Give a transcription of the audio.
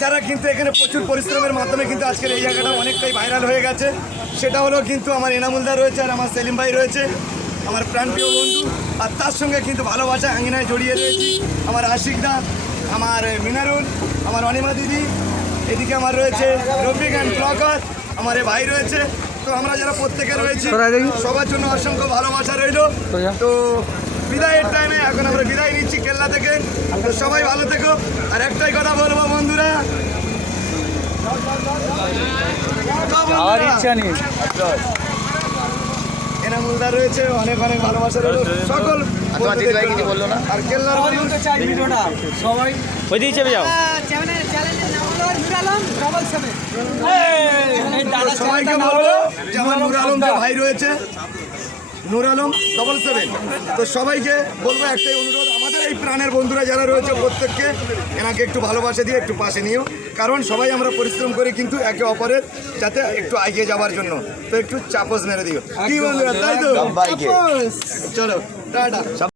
যারা কিন্তু এখানে প্রচুর পরিশ্রমের মাধ্যমে কিন্তু আজকের এই জায়গাটা অনেকটাই ভাইরাল হয়ে গেছে। সেটা হলো কিন্তু আমার এনামুলদা রয়েছে আর আমার সেলিম ভাই রয়েছে, আমার প্রাণপ্রিয় বন্ধু। আর তার সঙ্গে কিন্তু ভালোবাসা আঙিনায় জড়িয়ে রয়েছি আমার আশিকদা, আমার মিনারুল, আমার অনিমা দিদি, এদিকে আমার রয়েছে রফিক অ্যান্ড ব্লগার, আমার এ ভাই রয়েছে। তো আমরা যারা প্রত্যেকে রয়েছি সবার জন্য অসংখ্য ভালোবাসা রইল। তো বিদায়ের টাইমে এখন আমরা বিদায় নিচ্ছি কেল্লা থেকে। তো সবাই ভালো থেকো। আর একটাই কথা বলবো বন্ধুরা, এনামুলদা রয়েছে, অনেক অনেক ভালোবাসা রইল সকল বললো না। আর কেল্লার সবাই ওই দিকে চেপে যাও। সবাইকে বলবো যে আমার নূর আলম যে ভাই রয়েছে, নূর আলম 777, তো সবাইকে বলবো একটাই অনুরোধ, আমাদের এই প্রাণের বন্ধুরা যারা রয়েছে প্রত্যেককে এনাকে একটু ভালোবাসা দিয়ে একটু পাশে নিও, কারণ সবাই আমরা পরিশ্রম করি কিন্তু একে অপরের যাতে একটু এগিয়ে যাওয়ার জন্য। তো একটু চাপস মেরে দিও, কি বন্ধুরা, তাই তো? চলো টাটা।